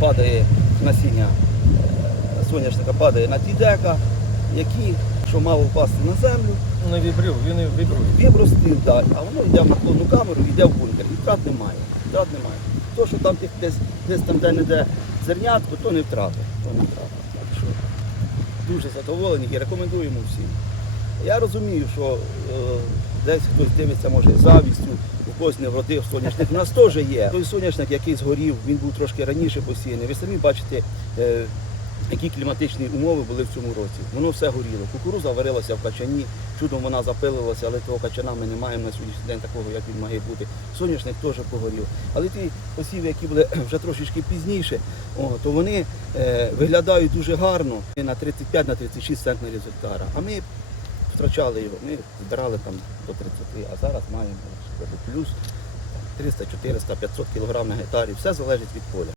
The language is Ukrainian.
воно падає насіння соняшника падає на ті дека, які, що мав впасти на землю, Не вібрив, він і вібрує. вибростив, да, а воно йде в наклонну камеру, йде в бункер. І втрат немає. Втрат немає. То, що там тих десь, десь там де не де зернятко, то не втрата. То не втрата. Так що дуже задоволені і рекомендуємо всім. Я розумію, що е, десь хтось дивиться, може, завістю, у когось не вродив соняшник. У нас теж є. Той соняшник, який згорів, він був трошки раніше посіяний. Ви самі бачите, е, які кліматичні умови були в цьому році. Воно все горіло. Кукуруза варилася в качані, чудом вона запилилася, але того качана ми не маємо на сьогоднішній день такого, як він має бути. Соняшник теж погорів. Але ті посіви, які були вже трошечки пізніше, о, то вони е, виглядають дуже гарно на 35-36 центнерів з гектара. А ми втрачали його, ми збирали там до 30, а зараз маємо плюс 300, 400, 500 кг на гектарі. Все залежить від поля.